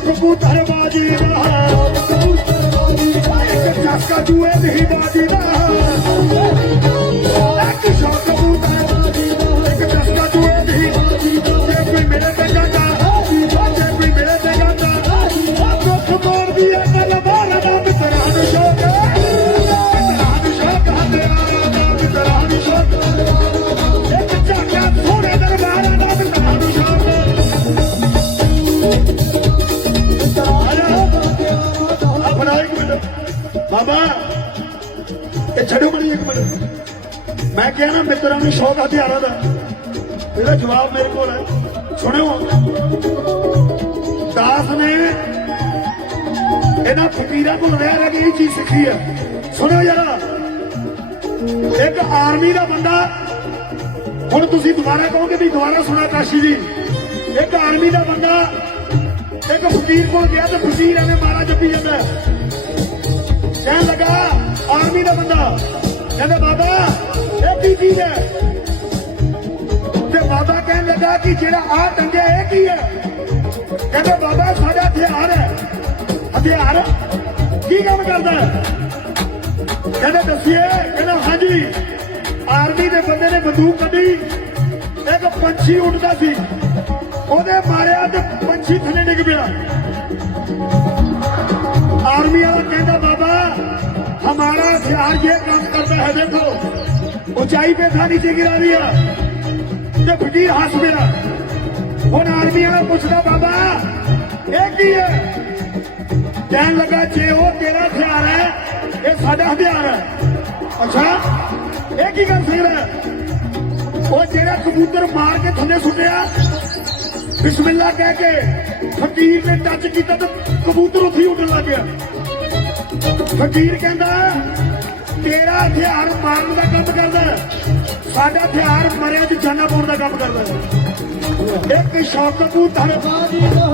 ਸ਼ੌਕ ਕਬੂਤਰ ਬਾਜੀ ਦਾ ਇੱਕ ਚੱਕਾ ਦੂਏ ਦੀ ਬਾਜੀ ਦਾ ਆਪਣਾ ਇੱਕ ਮਿੰਟ ਬਾਬਾ, ਇਹ ਛੱਡੋ ਮਣੀ ਇੱਕ ਮਿੰਟ। ਮੈਂ ਕਿਹਾ ਨਾ, ਮਿੱਤਰਾਂ ਨੂੰ ਸ਼ੌਕ ਹਥਿਆਰਾਂ ਦਾ। ਇਹਦਾ ਜਵਾਬ ਮੇਰੇ ਕੋਲ ਹੈ। ਸੁਣਿਓ ਦਾਸ ਨੇ ਇਹਨਾਂ ਫਕੀਰਾਂ ਕੋਲ ਰਹਿ ਰਹਿ ਕੇ ਇਹ ਚੀਜ਼ ਸਿੱਖੀ ਹੈ ਸੁਣਿਓ ਜਰਾ। ਇੱਕ ਆਰਮੀ ਦਾ ਬੰਦਾ, ਹੁਣ ਤੁਸੀਂ ਦੁਬਾਰਾ ਕਹੋਗੇ ਵੀ ਦੁਬਾਰਾ ਸੁਣਾ ਕਾਸ਼ੀ ਜੀ। ਇੱਕ ਆਰਮੀ ਦਾ ਬੰਦਾ ਇੱਕ ਫਕੀਰ ਕੋਲ ਗਿਆ ਤੇ ਫਕੀਰ ਐਵੇਂ ਮਾਰਾ ਜੱਪੀ ਜਾਂਦਾ। ਕਹਿਣ ਲੱਗਾ ਆਰਮੀ ਦਾ ਬੰਦਾ। ਕਹਿੰਦਾ, ਬਾਬਾ, ਇਹ ਕੀ ਚੀਜ਼ ਹੈ? ਤੇ ਬਾਬਾ ਕਹਿਣ ਲੱਗਾ ਕਿ ਜਿਹੜਾ ਆ ਟੰਗਿਆ, ਇਹ ਕੀ ਹੈ? ਕਹਿੰਦਾ, ਬਾਬਾ, ਸਾਡਾ ਹਥਿਆਰ ਹੈ। ਹਥਿਆਰ ਕੀ ਕੰਮ ਕਰਦਾ ਹੈ? ਕਹਿੰਦਾ, ਦੱਸੀਏ। ਕਹਿੰਦਾ, ਹਾਂਜੀ ਆਰਮੀ ਦੇ ਬੰਦੇ ਨੇ ਬੰਦੂਕ ਕੱਢੀ। ਇੱਕ ਪੰਛੀ ਉੱਡਦਾ ਸੀ। ਉਹਦੇ ਮਾਰਿਆ ਤੇ ਪੰਛੀ ਥੱਲੇ ਡਿੱਗ ਪਿਆ आर्मी वाला कहता बाबा हमारा हथियार ये काम करता है देखो ऊंचाई पे था नीचे गिरा दिया ਤੇ ਫਕੀਰ ਹੱਸ ਪਿਆ ਹੁਣ ਆਰਮੀ ਵਾਲਾ ਪੁੱਛਦਾ ਬਾਬਾ ਇਹ ਕੀ ਹੈ ਕਹਿਣ ਲੱਗਾ ਜੇ ਉਹ ਤੇਰਾ ਹਥਿਆਰ ਹੈ ਇਹ ਸਾਡਾ ਹਥਿਆਰ ਹੈ ਅੱਛਾ ਇਹ ਕੀ ਕਰ ਸਕਦਾ ਹੈ? ਉਹ ਜਿਹੜਾ ਕਬੂਤਰ ਮਾਰ ਕੇ ਥੱਲੇ ਸੁੱਟਿਆ ਬਿਸਮਿਲ੍ਲਾ ਕਹਿ ਕੇ ਫਕੀਰ ਨੇ ਟੱਚ ਕੀਤਾ ਤੇ ਕਬੂਤਰ ਉੱਥੇ ਉੱਡਣ ਲੱਗ ਗਿਆ ਫਕੀਰ ਕਹਿੰਦਾ, ਤੇਰਾ ਹਥਿਆਰ ਮਾਰਨ ਦਾ ਕੰਮ ਕਰਦਾ ਸਾਡਾ ਹਥਿਆਰ ਮਰਿਆ ਚ ਜਾਨਾ ਪਾਉਣ ਦਾ ਕੰਮ ਕਰਦਾ ਇੱਕ ਸ਼ੌਕ ਕਬੂਤਰ ਇੱਕ ਚੌਕਾ